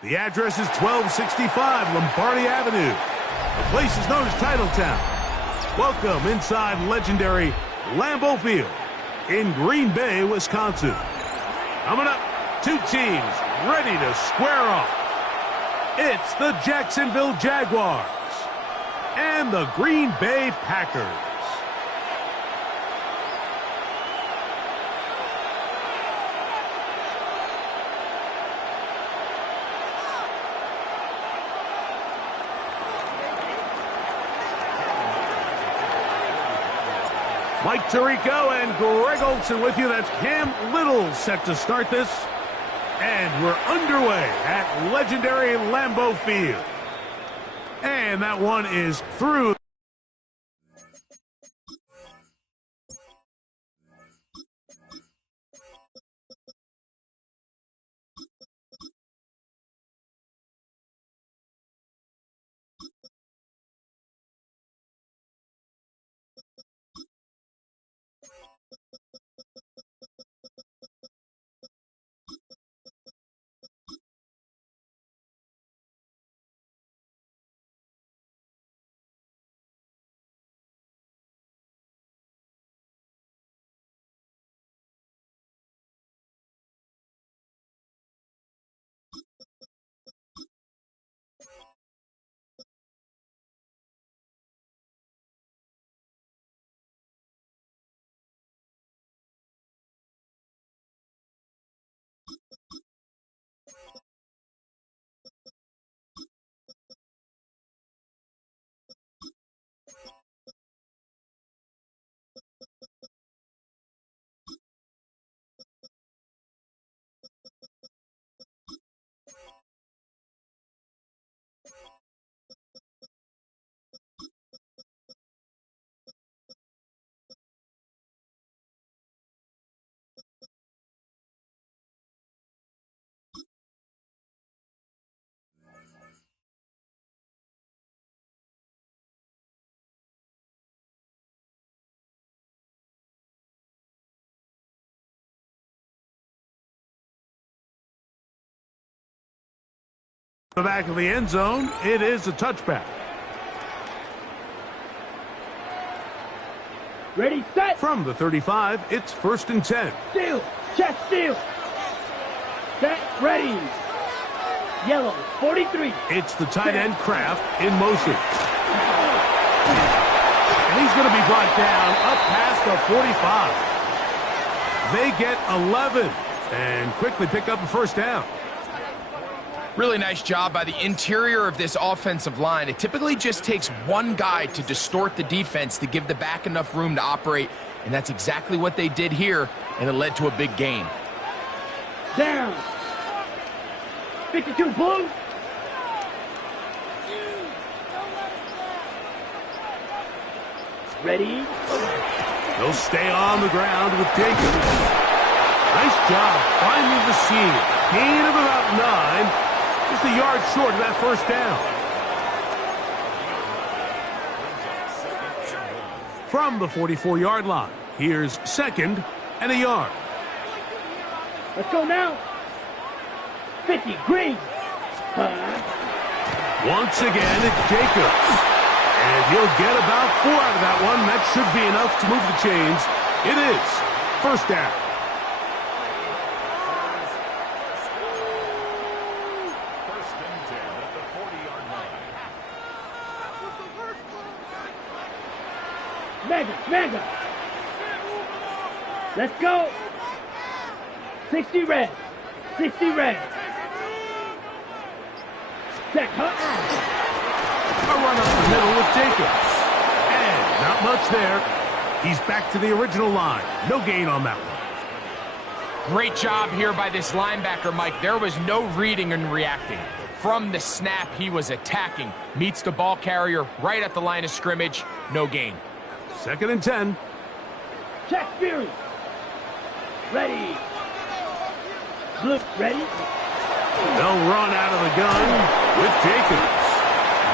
The address is 1265 Lombardi Avenue. The place is known as Titletown. Welcome inside legendary Lambeau Field in Green Bay, Wisconsin. Coming up, two teams ready to square off. It's the Jacksonville Jaguars and the Green Bay Packers. Mike Tirico and Greg Olson with you. That's Cam Little set to start this. And we're underway at legendary Lambeau Field. And that one is through. The back of the end zone, it is a touchback. Ready, set. From the 35, it's 1st and 10. Steal, chest steal. Set, ready. Yellow, 43. It's the tight end Kraft in motion. And he's going to be brought down up past the 45. They get 11 and quickly pick up a first down. Really nice job by the interior of this offensive line. It typically just takes one guy to distort the defense to give the back enough room to operate, and that's exactly what they did here, and it led to a big gain. Down. 52 blue. Ready. They'll stay on the ground with Jacobs. Nice job finding the seam. Gain of about 9. Just a yard short of that first down. From the 44-yard line, here's 2nd and a yard. Let's go now. 50, green. Once again, it's Jacobs. And he'll get about 4 out of that one. That should be enough to move the chains. It is 1st down. Mega. Let's go. 60 red. 60 red. Check, huh? A run up the middle with Jacobs. And not much there. He's back to the original line. No gain on that one. Great job here by this linebacker, Mike. There was no reading and reacting. From the snap, he was attacking. Meets the ball carrier right at the line of scrimmage. No gain. 2nd and 10. Check, Fury. Ready. Blue, ready. They'll run out of the gun with Jacobs.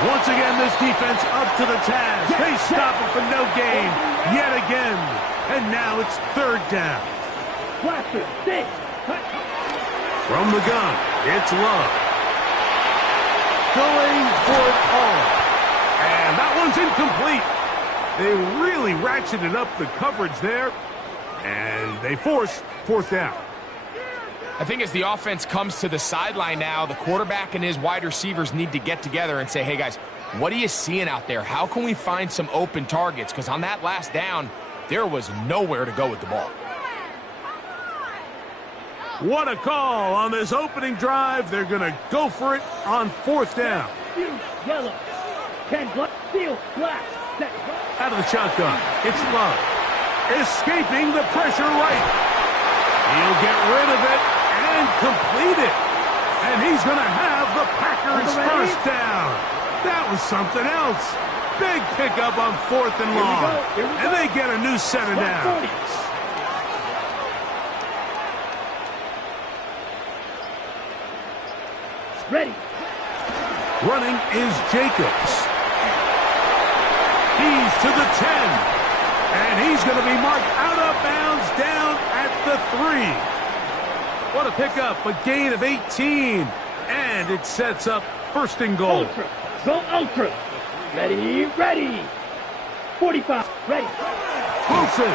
Once again, this defense up to the task. They stop it for no gain yet again. And now it's 3rd down. Blaster, 6. From the gun, it's Love. going for it all. And that one's incomplete. They really ratcheted up the coverage there, and they force fourth down. I think as the offense comes to the sideline now, the quarterback and his wide receivers need to get together and say, hey, guys, what are you seeing out there? How can we find some open targets? Because on that last down, there was nowhere to go with the ball. What a call on this opening drive. They're going to go for it on fourth down. Yellow. 10 black. Field black. Out of the shotgun. It's Love. Escaping the pressure right. He'll get rid of it and complete it. And he's going to have the Packers first down. That was something else. Big pickup on fourth and long. And they get a new set of downs. Ready. Running is Jacobs. He's to the 10. And he's going to be marked out of bounds down at the 3. What a pickup, a gain of 18. And it sets up first and goal. Ultra. Go ultra. Ready, ready. 45. Ready. Wilson.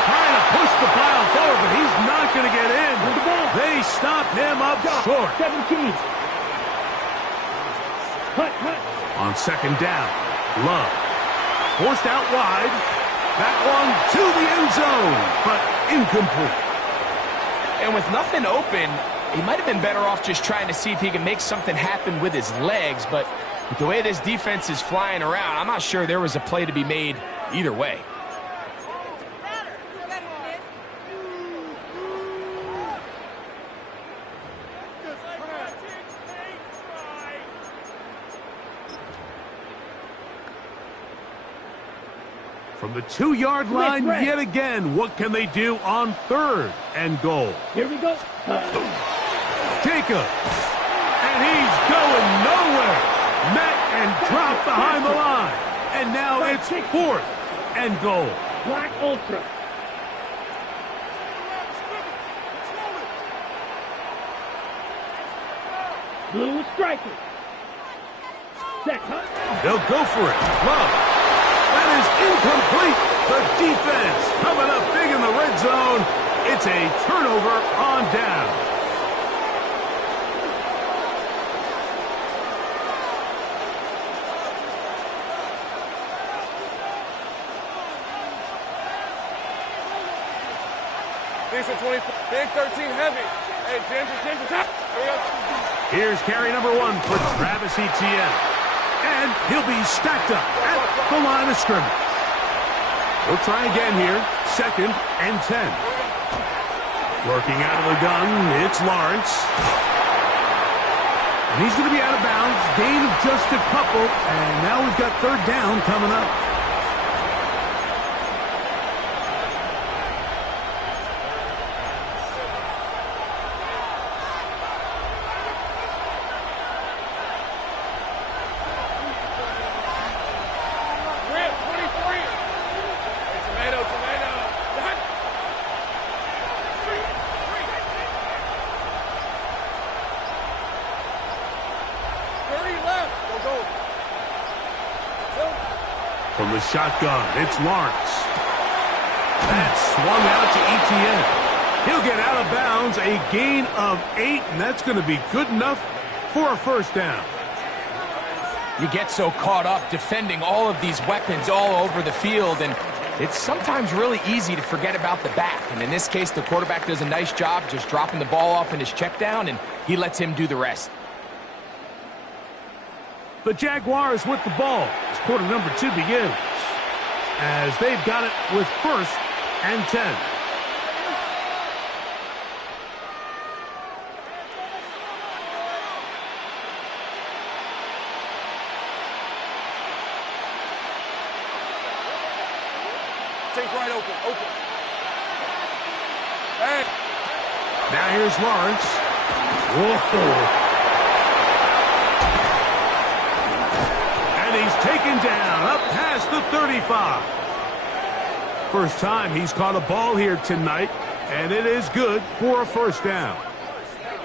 Trying to push the pile forward, but he's not going to get in. They stop him up short. 17. Cut. On second down, Love. Forced out wide. That one to the end zone, but incomplete. And with nothing open, he might have been better off just trying to see if he can make something happen with his legs, but with the way this defense is flying around, I'm not sure there was a play to be made either way. From the 2-yard line, yet again, what can they do on third and goal? Here we go. Jacobs. And he's going nowhere. Met and dropped behind the line. And now it's fourth and goal. Black ultra. Blue striker. Set. They'll go for it. Love. That is incomplete. The defense coming up big in the red zone. It's a turnover on down. Big 20, big 13 heavy. Hey, 10 for top. Here we go. Here's carry number 1 for Travis Etienne. And he'll be stacked up at the line of scrimmage. We'll try again here. Second and 10. Working out of the gun, it's Lawrence. And he's going to be out of bounds. Gain of just a couple. And now we've got third down coming up. From the shotgun, it's Lawrence. That's swung out to Etienne. He'll get out of bounds, a gain of 8, and that's going to be good enough for a first down. You get so caught up defending all of these weapons all over the field, and it's sometimes really easy to forget about the back. And in this case, the quarterback does a nice job just dropping the ball off in his check down, and he lets him do the rest. The Jaguars with the ball as quarter number 2 begins, as they've got it with first and 10. Take right open. Hey. Now here's Lawrence. Whoa. And he's taken down up past the 35. First time he's caught a ball here tonight, and it is good for a first down.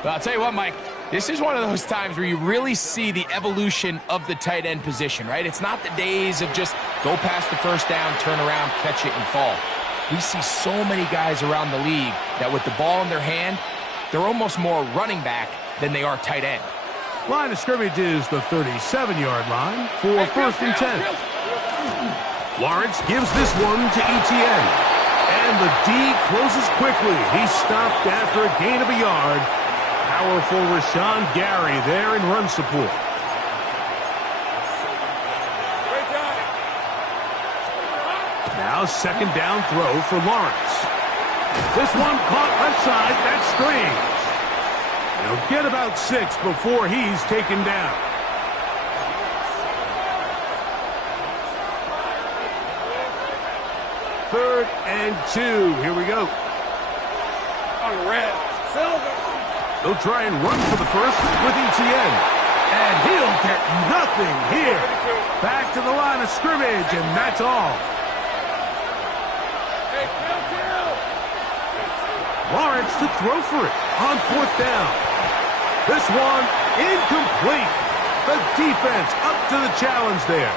But I'll tell you what, Mike, This is one of those times where you really see the evolution of the tight end position, right? It's not the days of just go past the first down, turn around, catch it, and fall. We see so many guys around the league that with the ball in their hand, they're almost more running back than they are tight end. Line of scrimmage is the 37-yard line for 1st and 10. Lawrence gives this one to Etienne. And the D closes quickly. He's stopped after a gain of a yard. Powerful Rashawn Gary there in run support. Now 2nd down throw for Lawrence. This one caught left side. That's strange. He'll get about 6 before he's taken down. Third and 2. Here we go. On red. Silver. They'll try and run for the first with Etienne. And he'll get nothing here. Back to the line of scrimmage, and that's all. Lawrence to throw for it on 4th down. This one incomplete. The defense up to the challenge there.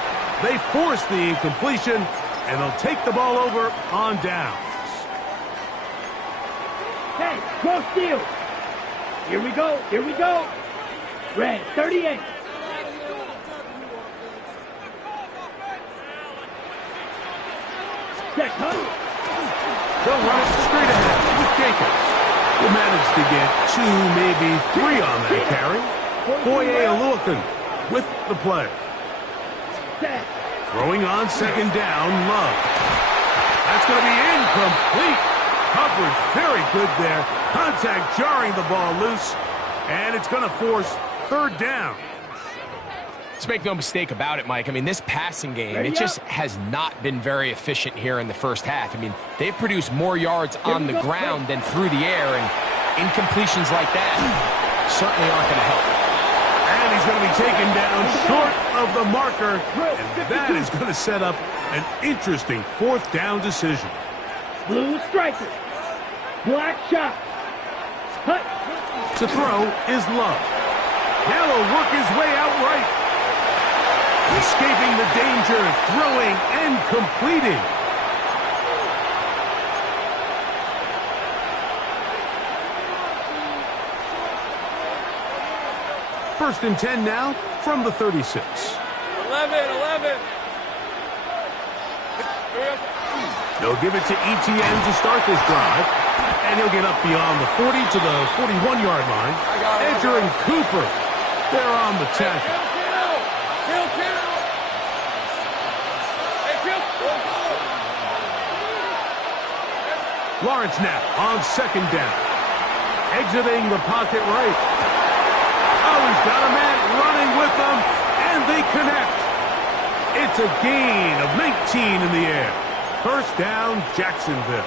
They force the incompletion, and they'll take the ball over on downs. Hey, go steal. Here we go. Here we go. Red, 38. Check, huh? They'll run it straight ahead with Jacobs. Will manage to get 2, maybe 3 on that carry. Foye Aluakin with the play. Throwing on 2nd down, Love. That's going to be incomplete. Coverage very good there. Contact jarring the ball loose. And it's going to force 3rd down. Let's make no mistake about it, Mike. I mean, this passing game, it just has not been very efficient here in the first half. I mean, they've produced more yards on the ground than through the air, and incompletions like that certainly aren't going to help. And he's going to be taken down short of the marker, and that is going to set up an interesting 4th down decision. Blue striker. Black shot. Hut. To throw is Love. Now he'll work his way out right. Escaping the danger, throwing and completing. First and 10 now from the 36. 11. They'll give it to Etienne to start this drive. And he'll get up beyond the 40 to the 41-yard line. Edger and Cooper, they're on the tackle. Lawrence now on 2nd down. Exiting the pocket right. Oh, he's got a man running with them, and they connect. It's a gain of 19 in the air. 1st down, Jacksonville.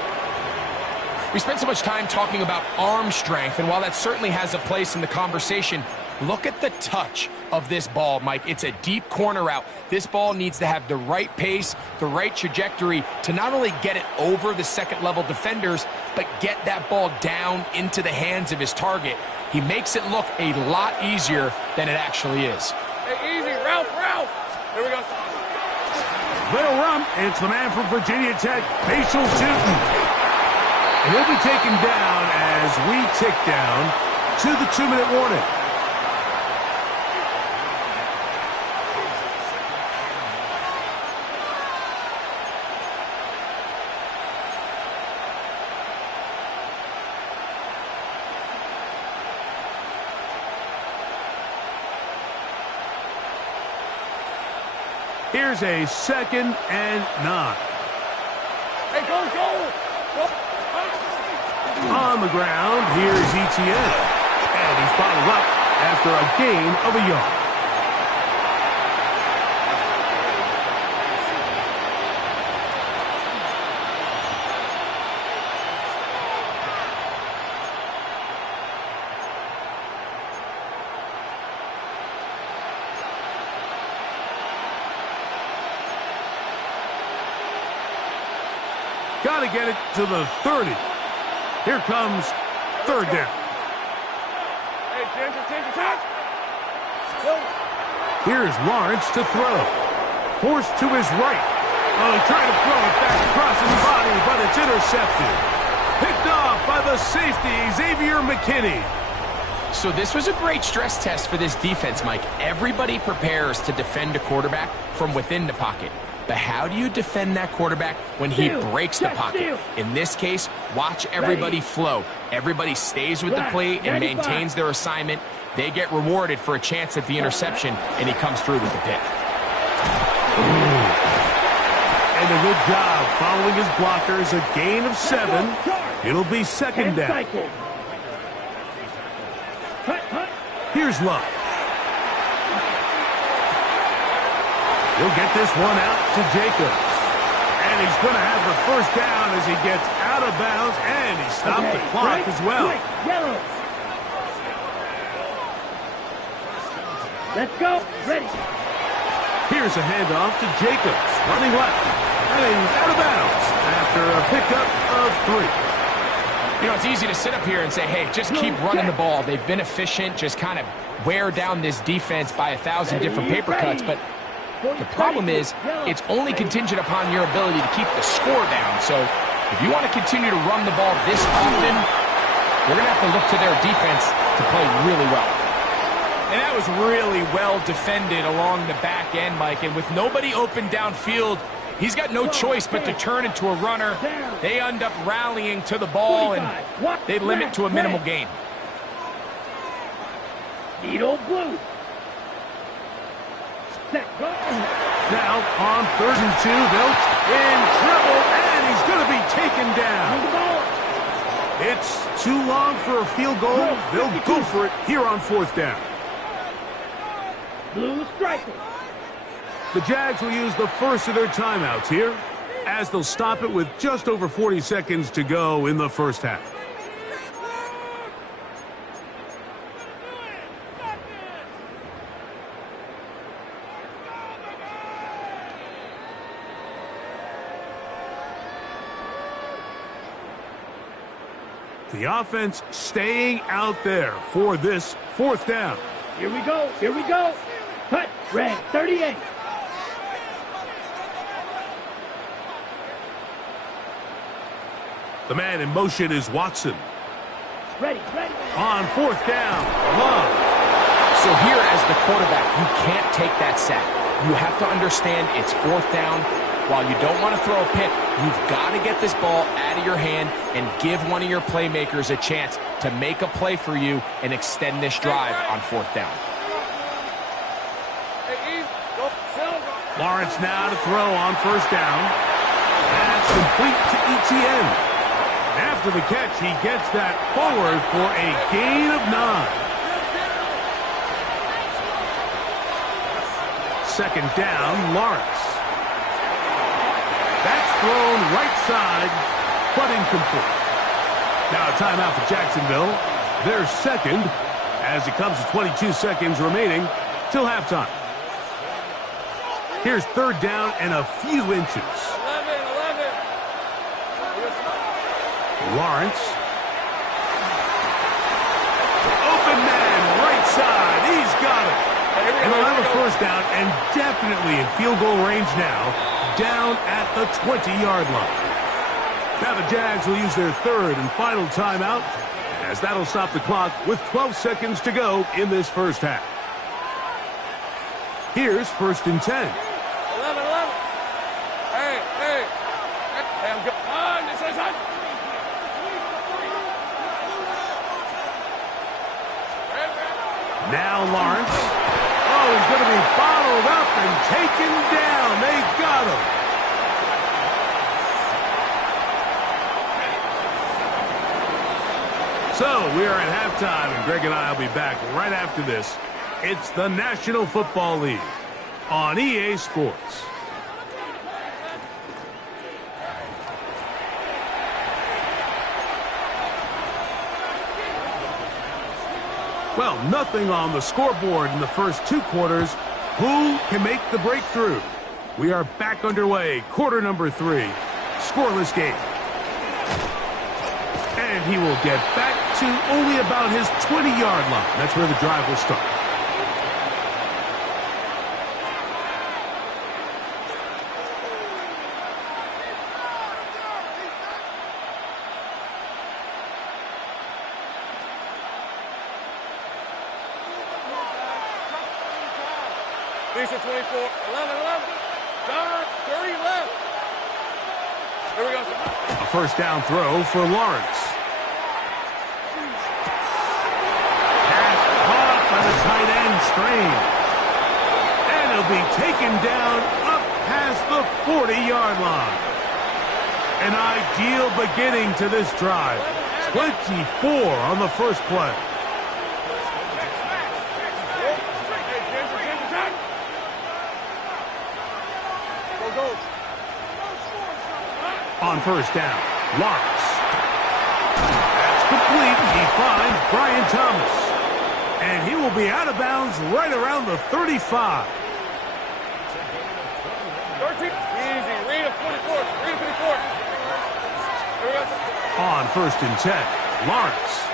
We spent so much time talking about arm strength, and while that certainly has a place in the conversation, look at the touch of this ball, Mike. It's a deep corner route. This ball needs to have the right pace, the right trajectory to not only get it over the 2nd-level defenders, but get that ball down into the hands of his target. He makes it look a lot easier than it actually is. Hey, easy, Ralph. Here we go. They'll run. It's the man from Virginia Tech, Facial Newton. And he'll be taken down as we tick down to the 2-minute warning. Here's a 2nd and 9. Hey, go. On the ground, here's Etienne. And he's bottled up after a gain of a yard. Got to get it to the 30. Here comes 3rd down. Hey, Hey, ginger, ginger, touch. Here's Lawrence to throw. Forced to his right. Oh, he tried to throw it back across his body, but it's intercepted. Picked off by the safety, Xavier McKinney. So this was a great stress test for this defense, Mike. Everybody prepares to defend a quarterback from within the pocket. But how do you defend that quarterback when he breaks the pocket? In this case, watch everybody flow. Everybody stays with the play and maintains their assignment. They get rewarded for a chance at the interception, and he comes through with the pick. And a good job following his blockers. A gain of 7. It'll be second down. Here's Love. He'll get this one out to Jacobs. And he's going to have the first down as he gets out of bounds, and he stopped the clock as well. Yellow. Let's go. Ready. Here's a handoff to Jacobs, running left. And he's out of bounds after a pickup of 3. You know, it's easy to sit up here and say, hey, just keep running the ball. They've been efficient, just kind of wear down this defense by 1,000 different paper cuts. But the problem is it's only contingent upon your ability to keep the score down. So if you want to continue to run the ball this often, we're going to have to look to their defense to play really well. And that was really well defended along the back end, Mike. And with nobody open downfield, he's got no choice but to turn into a runner. They end up rallying to the ball, and they limit to a minimal gain. Needle blue. Now on 3rd and 2, they'll in trouble, and he's going to be taken down. It's too long for a field goal. They'll go for it here on 4th down. Blue striker. The Jags will use the first of their timeouts here, as they'll stop it with just over 40 seconds to go in the first half. The offense staying out there for this 4th down. Here we go. Here we go. Cut. Red. 38. The man in motion is Watson. Ready. Ready. On 4th down, Love. So here as the quarterback, you can't take that sack. You have to understand it's 4th down. While you don't want to throw a pick, you've got to get this ball out of your hand and give one of your playmakers a chance to make a play for you and extend this drive on 4th down. Lawrence now to throw on 1st down. That's complete to Etienne. After the catch, he gets that forward for a gain of 9. 2nd down, Lawrence. That's thrown right side, but incomplete. Now a timeout for Jacksonville. Their second, as it comes to 22 seconds remaining till halftime. Here's 3rd down and a few inches. 11. Lawrence. Open man, right side. He's got it. And they'll have a 1st down and definitely in field goal range now, down at the 20-yard line. Now the Jags will use their 3rd and final timeout, as that'll stop the clock with 12 seconds to go in this first half. Here's 1st and 10. 11. Hey, I'm good. On, this is on. Now Lawrence. Oh, he's going to be bottled up and taken down. They got him. So we are at halftime, and Greg and I will be back right after this. It's the National Football League on EA Sports. Well, nothing on the scoreboard in the first 2 quarters. Who can make the breakthrough? We are back underway. Quarter number 3. Scoreless game. And he will get back to only about his 20-yard line. That's where the drive will start. Lisa 24, 11, 11. John, 30 left. Here we go. A first down throw for Lawrence. Pass caught by the tight end, Strain. And he'll be taken down up past the 40-yard line. An ideal beginning to this drive. 24 on the first play. On first down, Lawrence. That's complete. He finds Brian Thomas. And he will be out of bounds right around the 35. 13. Easy. Read a 44. Read a 54. On first and 10, Lawrence.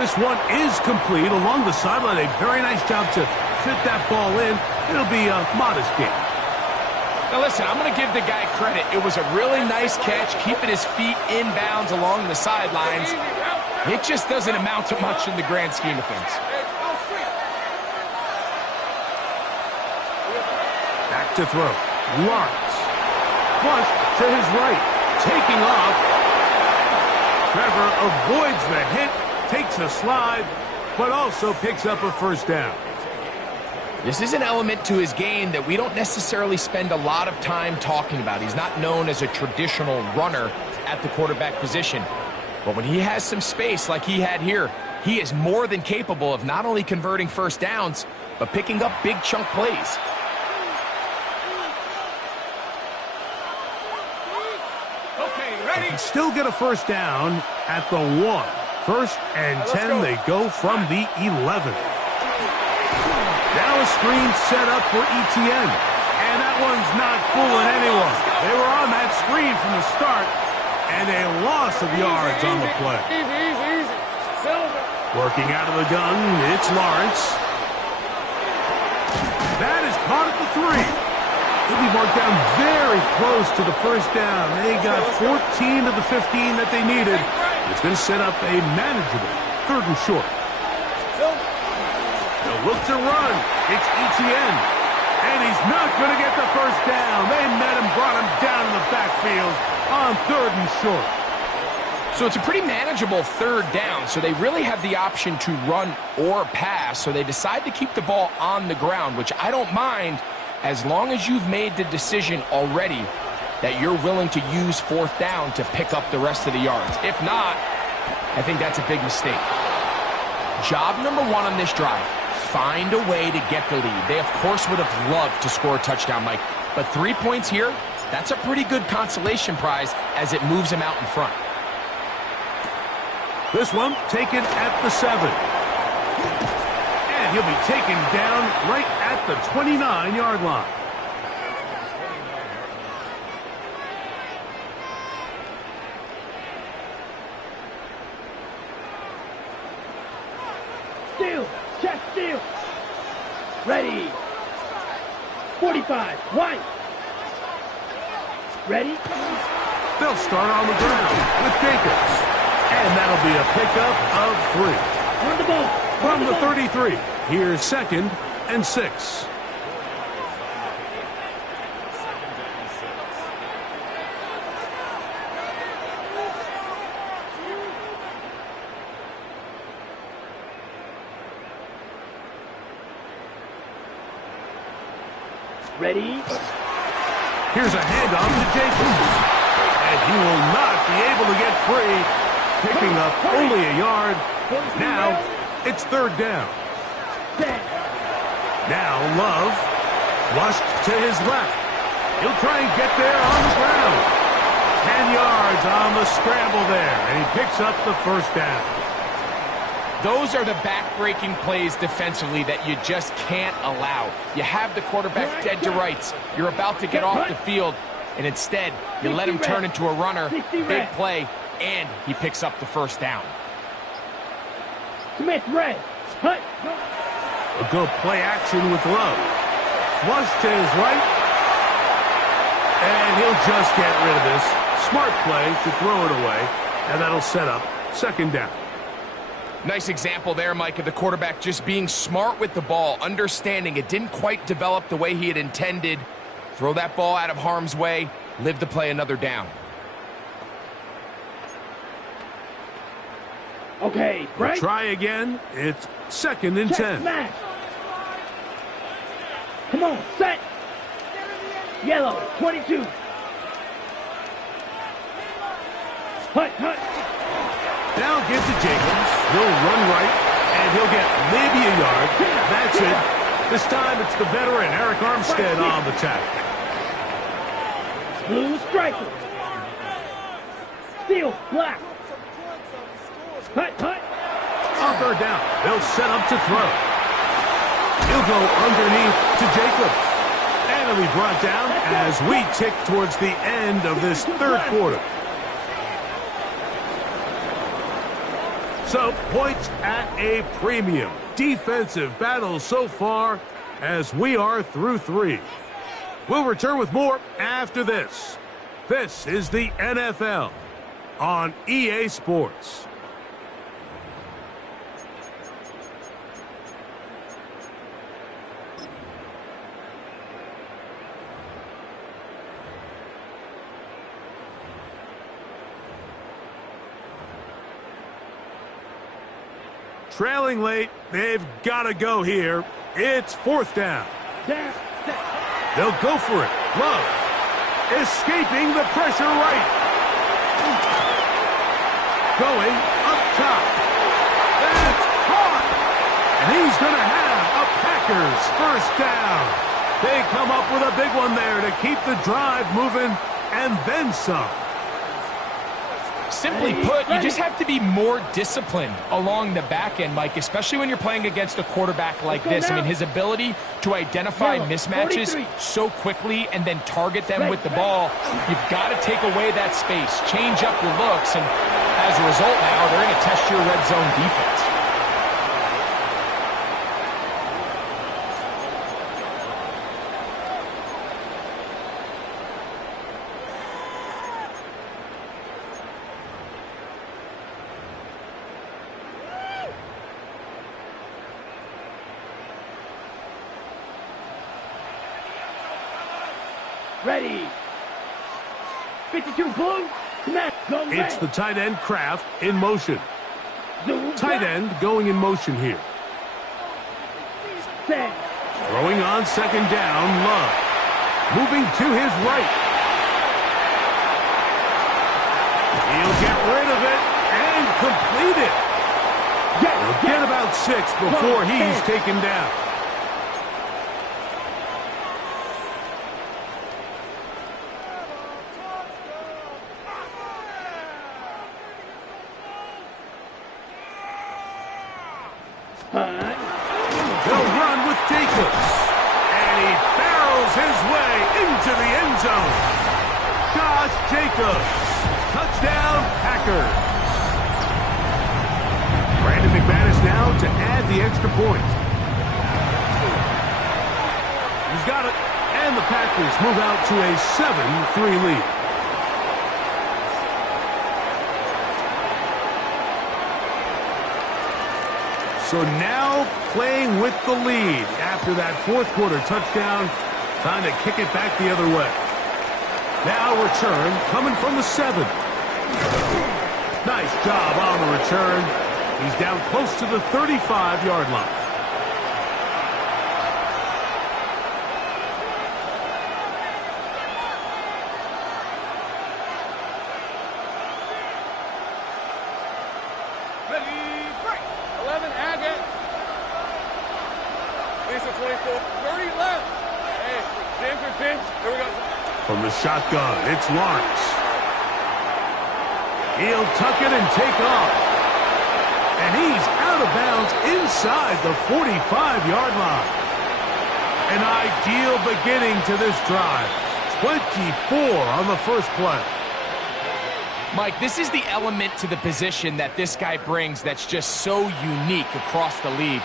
This one is complete along the sideline. A very nice job to fit that ball in. It'll be a modest gain. Now listen, I'm going to give the guy credit. It was a really nice catch, keeping his feet inbounds along the sidelines. It just doesn't amount to much in the grand scheme of things. Back to throw. Lawrence. Flush to his right. Taking off. Trevor avoids the hit, takes a slide, but also picks up a first down. This is an element to his game that we don't necessarily spend a lot of time talking about. He's not known as a traditional runner at the quarterback position. But when he has some space like he had here, he is more than capable of not only converting first downs, but picking up big chunk plays. Okay, ready? Can still get a first down at the 1. First and 10, they go from the 11. Now a screen set up for Etienne. And that one's not fooling anyone. They were on that screen from the start. And a loss of yards on the play. Easy. Silver. Working out of the gun, it's Lawrence. That is caught at the 3. He'll be marked down very close to the first down. They got 14 of the 15 that they needed. It's going to set up a manageable 3rd and short. They'll look to run. It's Etienne. And he's not going to get the first down. They met him, brought him down in the backfield on 3rd and short. So it's a pretty manageable 3rd down. So they really have the option to run or pass. So they decide to keep the ball on the ground, which I don't mind as long as you've made the decision already that you're willing to use 4th down to pick up the rest of the yards. If not, I think that's a big mistake. Job number 1 on this drive, find a way to get the lead. They, of course, would have loved to score a touchdown, Mike. But 3 points here, that's a pretty good consolation prize as it moves them out in front. This one taken at the 7. And he'll be taken down right at the 29-yard line. Steal. Check steal. Ready. 45. White. Ready. They'll start on the ground with Jacobs. And that'll be a pickup of 3. On the ball. From the 33, here's 2nd and 6. Ready. Here's a handoff to Jacobs. And he will not be able to get free. Picking up only a yard. Now it's 3rd down. Now Love flushed to his left. He'll try and get there on the ground. 10 yards on the scramble there. And he picks up the first down. Those are the back-breaking plays defensively that you just can't allow. You have the quarterback dead to rights. You're about to get off the field, and instead, you let him turn into a runner. Big play, and he picks up the first down. Smith, red. Hut. A good play action with Love. Flush to his right. And he'll just get rid of this. Smart play to throw it away. And that'll set up second down. Nice example there, Mike, of the quarterback just being smart with the ball, understanding it didn't quite develop the way he had intended. Throw that ball out of harm's way, live to play another down. Okay, right. Try again. It's second and 10. Smash. Come on, set. Yellow, 22. Hut. Now give to Jacobs. He'll run right, and he'll get maybe a yard. That's it. This time it's the veteran, Eric Armstead, on the tackle. Blue striker. Steel, black. Hut. On third down, they'll set up to throw. He'll go underneath to Jacobs. And he'll be brought down as we tick towards the end of this third quarter. So, points at a premium. Defensive battle so far as we are through 3. We'll return with more after this. This is the NFL on EA Sports. Trailing late, they've got to go here. It's fourth down. They'll go for it. Love escaping the pressure right. Going up top. That's caught. And he's going to have a Packers first down. They come up with a big one there to keep the drive moving and then some. Simply put, you just have to be more disciplined along the back end, Mike, especially when you're playing against a quarterback like this. I mean, his ability to identify mismatches so quickly and then target them with the ball, you've got to take away that space, change up your looks, and as a result now, they're going to test your red zone defense. Ready. 52 blue. It's the tight end Kraft in motion. Tight end going in motion here. Throwing on second down, Love. Moving to his right. He'll get rid of it and complete it. He'll get about 6 before he's taken down. They'll run with Jacobs. And he barrels his way into the end zone. Josh Jacobs. Touchdown, Packers. Brandon McManus now to add the extra point. He's got it. And the Packers move out to a 7-3 lead. So now playing with the lead after that fourth quarter touchdown. Time to kick it back the other way. Now return coming from the 7. Nice job on the return. He's down close to the 35-yard line. From the shotgun, it's Lawrence. He'll tuck it and take off. And he's out of bounds inside the 45-yard line. An ideal beginning to this drive. 24 on the first play. Mike, this is the element to the position that this guy brings that's just so unique across the league.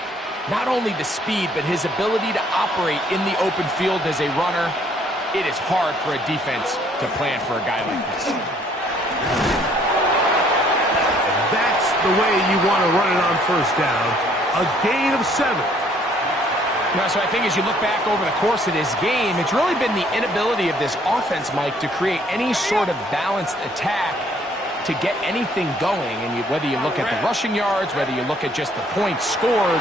Not only the speed, but his ability to operate in the open field as a runner. It is hard for a defense to plan for a guy like this. That's the way you want to run it on first down. A gain of 7. Now, so I think as you look back over the course of this game, it's really been the inability of this offense, Mike, to create any sort of balanced attack to get anything going. And whether you look at the rushing yards, whether you look at just the points scored,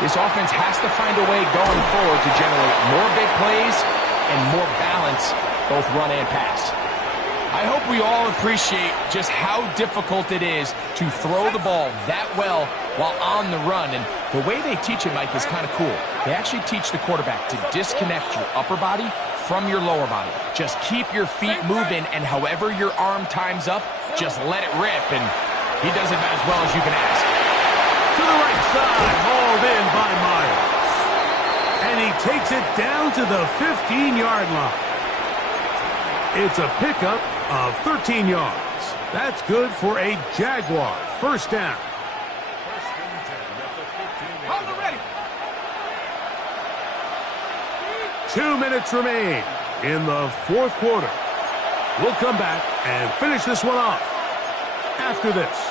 this offense has to find a way going forward to generate more big plays and more balance, both run and pass. I hope we all appreciate just how difficult it is to throw the ball that well while on the run. And the way they teach it, Mike, is kind of cool. They actually teach the quarterback to disconnect your upper body from your lower body. Just keep your feet moving, and however your arm times up, just let it rip. And he does it about as well as you can ask. To the right side, hauled in by Myers. And he takes it down to the 15-yard line. It's a pickup of 13 yards. That's good for a Jaguar first down. Hold it ready. 2 minutes remain in the fourth quarter. We'll come back and finish this one off after this.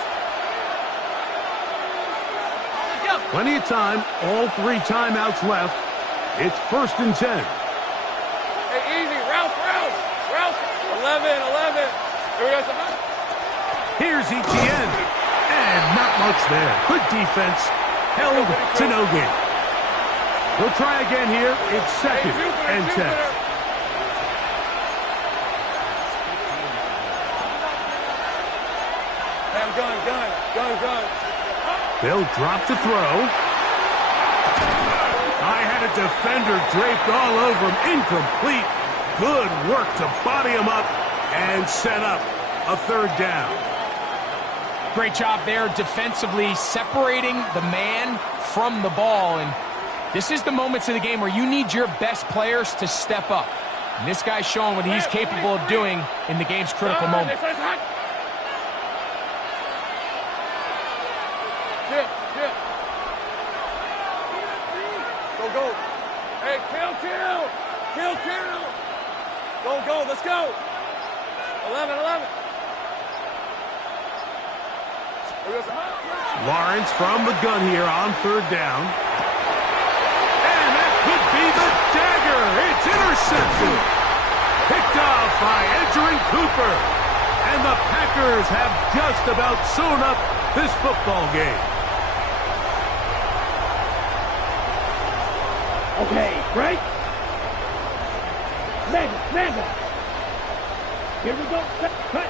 Plenty of time, all 3 timeouts left. It's 1st and 10. Hey, easy. Route. 11. Here we go. Here's Etienne. And not much there. Good defense. Held to no gain. We'll try again here. It's 2nd and 10. Gun. They'll drop to throw. I had a defender draped all over him. Incomplete. Good work to body him up and set up a 3rd down. Great job there defensively, separating the man from the ball. And this is the moments of the game where you need your best players to step up. And this guy's showing what he's capable of doing in the game's critical moment. Go. Hey, kill. Go, let's go. 11. Lawrence from the gun here on 3rd down. And that could be the dagger. It's intercepted. Picked off by Edgerrin Cooper. And the Packers have just about sewn up this football game. Okay, break. Mega. Here we go. Cut.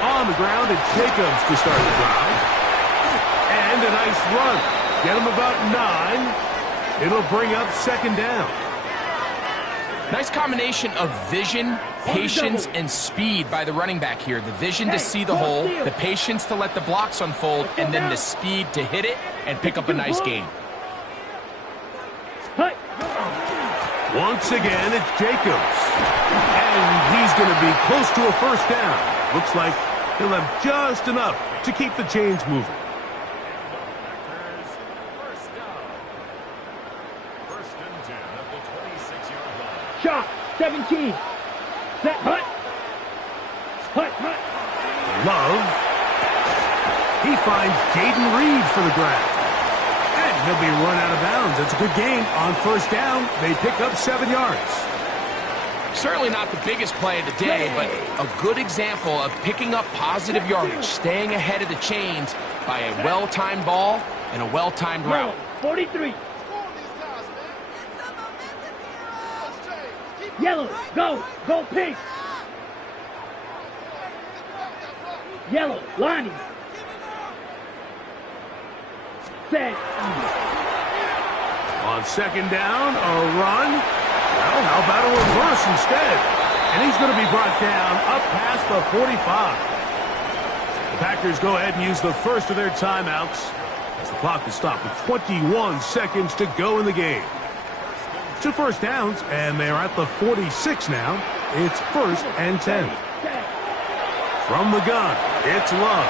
On the ground, it's Jacobs to start the drive. And a nice run. Get him about 9. It'll bring up 2nd down. Nice combination of vision, patience, and speed by the running back here. The vision to see the hole, the patience to let the blocks unfold, and then the speed to hit it and pick up a nice gain. Once again, it's Jacobs. And he's going to be close to a 1st down. Looks like he'll have just enough to keep the chains moving. Shot. 17. Set. Hut. Love. He finds Jaden Reed for the grab. And he'll be run out of bounds. It's a good gain on 1st down. They pick up 7 yards. Certainly not the biggest play of the day, but a good example of picking up positive yardage, staying ahead of the chains by a well-timed ball and a well-timed route. 43. Yellow, go pink. Yellow, Lonnie. Set. On 2nd down, a run. Well, how about a reverse instead? And he's going to be brought down up past the 45. The Packers go ahead and use the first of their timeouts as the clock is stopped with 21 seconds to go in the game. 2 first downs, and they're at the 46 now. It's 1st and 10. From the gun, it's Love.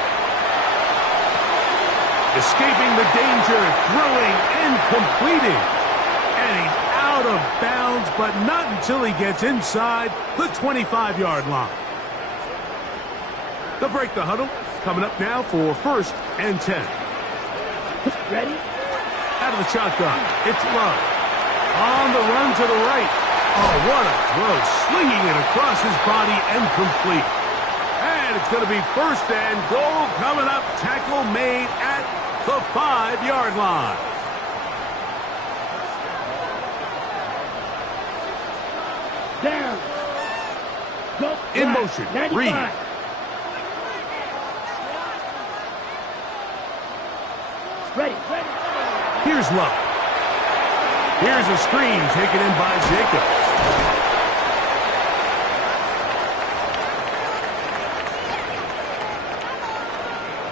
Escaping the danger, throwing and completing. And he's out of bounds, but not until he gets inside the 25-yard line. They'll break the huddle. Coming up now for 1st and 10. Ready? Out of the shotgun, it's Love. On the run to the right. Oh, what a throw. Slinging it across his body and complete. And it's going to be 1st and goal coming up. Tackle made at the 5-yard line. Down. Go. In Right. motion. 95. Reed. Ready. Here's Love. Here's a screen taken in by Jacobs.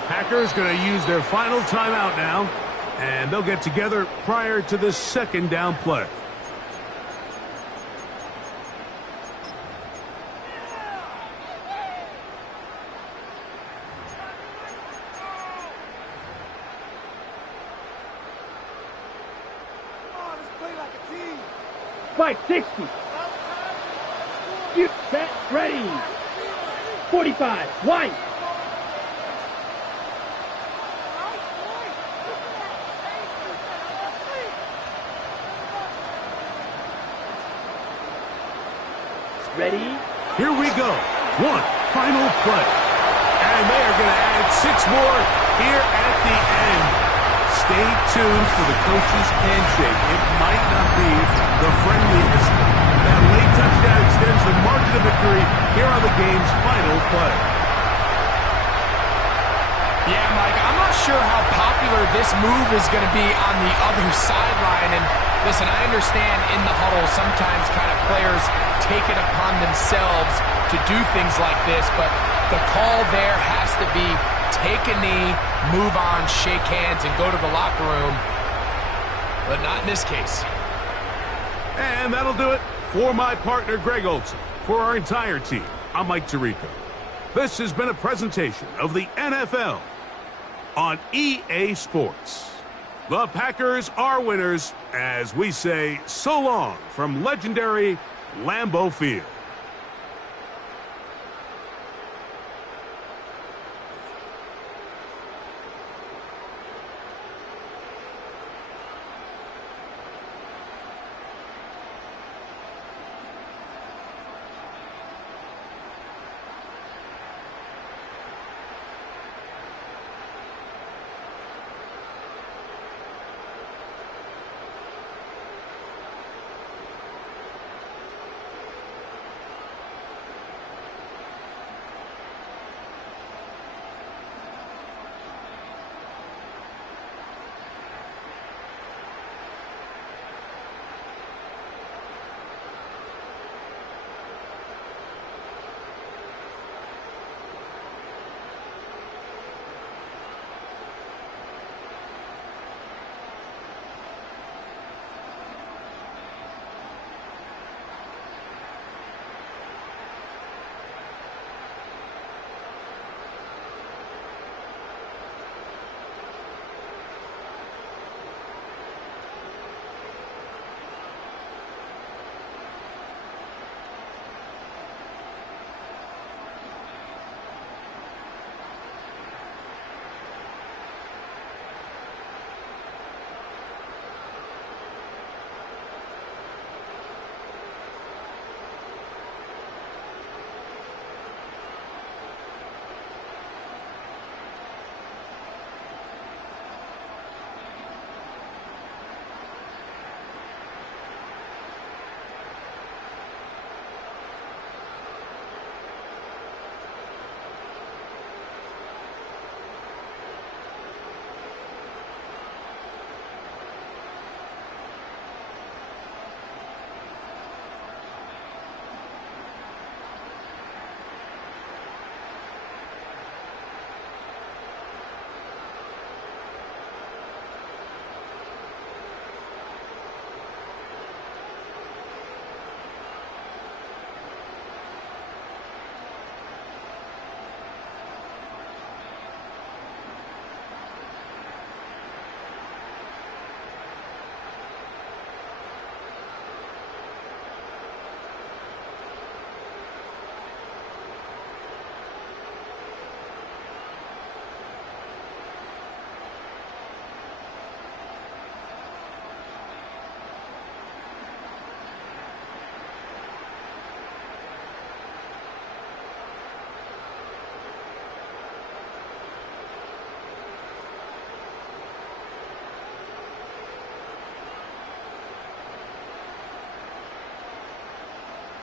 Packers going to use their final timeout now, and they'll get together prior to the 2nd down play. Fight 60. You set. Ready. 45. White. Ready. Here we go. One final play. And they are going to add 6 more here at the end. Stay tuned for the coach's handshake. It might not be the friendliest. That late touchdown extends the margin of victory here on the game's final play. Yeah, Mike, I'm not sure how popular this move is going to be on the other sideline. And listen, I understand in the huddle sometimes kind of players take it upon themselves to do things like this, but the call there has to be take a knee, move on, shake hands, and go to the locker room. But not in this case. And that'll do it for my partner, Greg Olson. For our entire team, I'm Mike Tirico. This has been a presentation of the NFL on EA Sports. The Packers are winners as we say so long from legendary Lambeau Field.